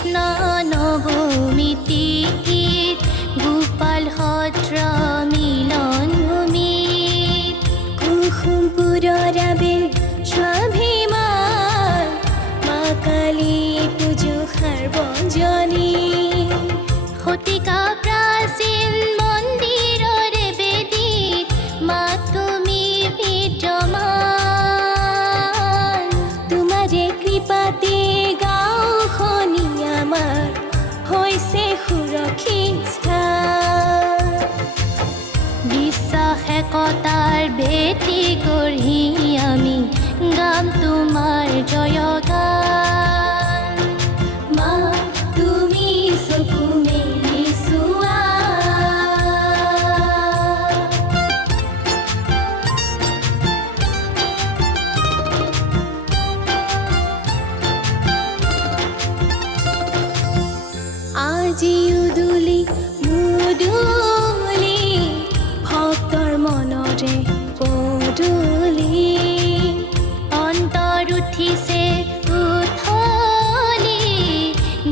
কৃষ্ণ নৱমীতি গীত গোপাল সত্ৰ মিলন ভূমিত কুসুমপুৰৰ আবেল স্বাভিমান মা কালী পূজো সাৰ্বজনী শতিকা প্ৰাচীন মন্দিৰৰে বেদীত মা তুমি বিদ্যমান তোমাৰে কৃপাতে গাঁওখনি আমাৰ হৈছে সুৰক্ষিত স্থান বিশ্বাস একতাৰ ভেটি গঢ়ি আমি গাম তোমাৰ জয়গান মা তুমি চকু মেলি চোৱা আজি উদুলি মুদুলি ভক্তৰ মনৰে পদুলি অন্তৰ উঠিছে উঠলি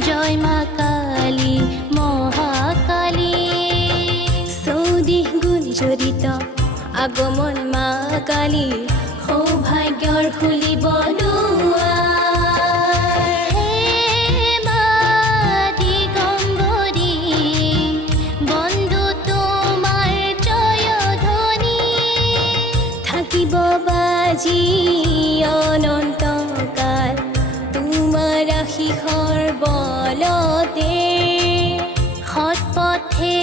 জয় মা কালী মহাকালী চৌদিশ গুঞ্জৰিত আগমন মা কালী সৌভাগ্যৰ খুলিব দুৱাৰ হে মা দিগম্বৰী বন্দো তোমাৰ জয়ধ্বনি থাকিব বাজি অনন্তকাল তোমাৰ আশীষৰ বলতে সৎ পথে